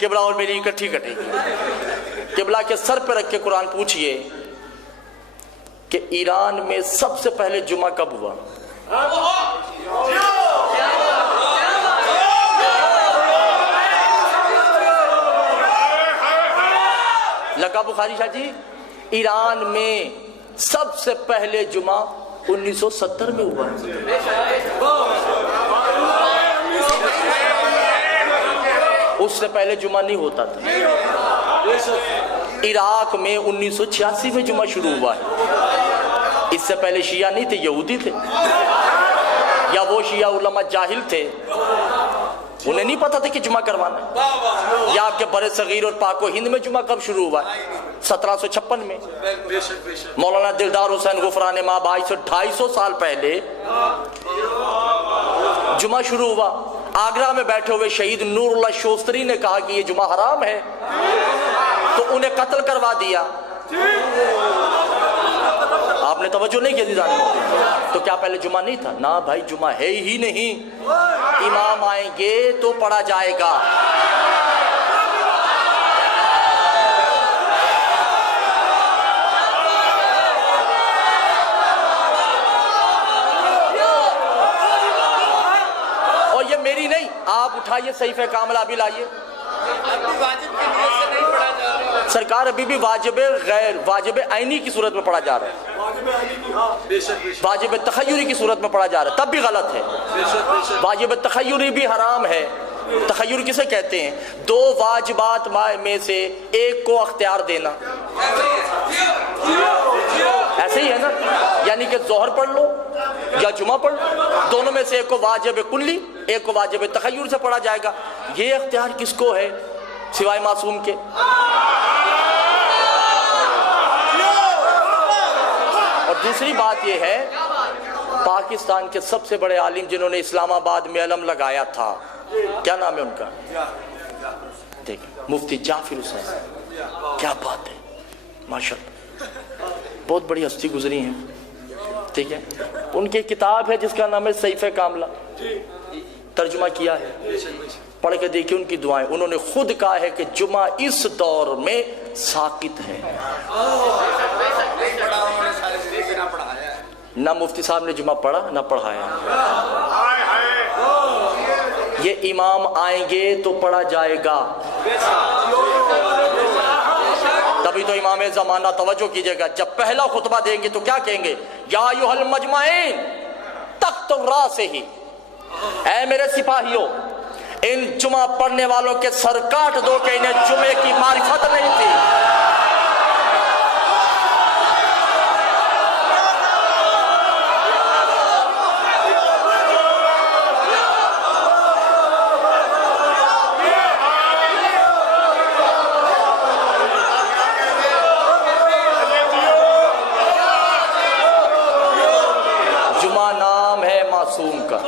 قبلہ اور میری اکٹھی کٹے گی۔ قبلہ کے سر پہ رکھ کے قرآن پوچھئے کہ ایران میں سب سے پہلے جمعہ کب ہوا؟ لگا بخاری شاہ جی، ایران میں سب سے پہلے جمعہ 1970 میں ہوا۔ اس سے پہلے جمعہ نہیں ہوتا تھا۔ عراق میں 1986 میں جمعہ شروع ہوا ہے۔ اس سے پہلے شیعہ نہیں تھے، یہودی تھے، یا وہ شیعہ علماء جاہل تھے، انہیں نہیں پتا تھا کہ جمعہ کروانا ہے۔ یا آپ کے بر صغیر اور پاک و ہند میں جمعہ کب شروع ہوا ہے؟ 1756 میں۔ مولانا دلدار حسین غفران مآب 250 سال پہلے جمعہ شروع ہوا۔ آگرہ میں بیٹھے ہوئے شہید نور اللہ شوستری نے کہا کہ یہ جمعہ حرام ہے، تو انہیں قتل کروا دیا۔ آپ نے توجہ نہیں کی عزیزان، تو کیا پہلے جمعہ نہیں تھا؟ نہ بھائی، جمعہ ہے ہی نہیں۔ امام آئیں گے تو پڑھا جائے گا۔ اور یہ میری نہیں، آپ اٹھائیے صحیفہ کاملہ بھی لائیے۔ سرکار ابھی بھی واجب غیر واجب عینی کی صورت میں پڑھا جا رہا ہے، واجب تخیری کی صورت میں پڑھا جا رہا ہے، تب بھی غلط ہے۔ واجب تخیری بھی حرام ہے۔ تخیر کسے کہتے ہیں؟ دو واجبات میں سے ایک کو اختیار دینا، ایسے ہی ہے نا؟ یعنی کہ ظہر پڑھ لو یا جمعہ پڑھ لو، دونوں میں سے ایک کو واجب کلی، ایک کو واجب تخیر سے پڑھا جائے گا۔ یہ اختیار کس کو ہے سوائے معصوم کے؟ اور دوسری بات یہ ہے، پاکستان کے سب سے بڑے عالم جنہوں نے اسلام آباد میں علم لگایا تھا، کیا نام ہے ان کا؟ دیکھیں، مفتی جعفر حسین۔ کیا بات ہے، ماشاءاللہ، بہت بڑی ہستی گزری ہیں، ٹھیک ہے۔ ان کی کتاب ہے جس کا نام ہے صحیفہ کاملہ، ترجمہ کیا ہے، پڑھ کے دیکھیں ان کی دعائیں۔ انہوں نے خود کہا ہے کہ جمعہ اس دور میں ساقط ہے۔ نہ مفتی صاحب نے جمعہ پڑھا نہ پڑھایا۔ یہ امام آئیں گے تو پڑھا جائے گا، تبھی تو امام زمانہ۔ توجہ کیجئے گا، جب پہلا خطبہ دیں گے تو کیا کہیں گے؟ یا ایھا المجمعین تخت الراس ہی، اے میرے سپاہیوں، ان جمعہ پڑھنے والوں کے سر کاٹ دو کہ انہیں جمعے کی معرفت نہیں تھی۔ جمعہ نام ہے معصوم کا،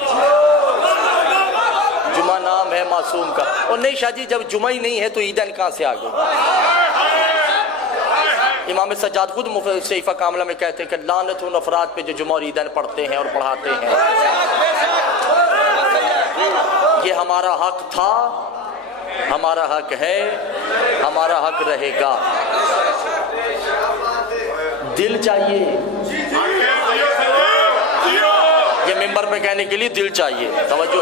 جمعہ نام ہے معصوم کا۔ اور نہیں شاہ جی، جب جمعہ ہی نہیں ہے تو عیدین کہاں سے آگئے؟ امام سجاد خود صحیفہ کاملہ میں کہتے ہیں کہ لعنت ان افراد پہ جو جمعہ اور عیدین پڑھتے ہیں اور پڑھاتے ہیں۔ یہ ہمارا حق تھا، ہمارا حق ہے، ہمارا حق رہے گا۔ دل چاہیے، یہ ممبر پہ کہنے کے لیے دل چاہیے۔ توجہ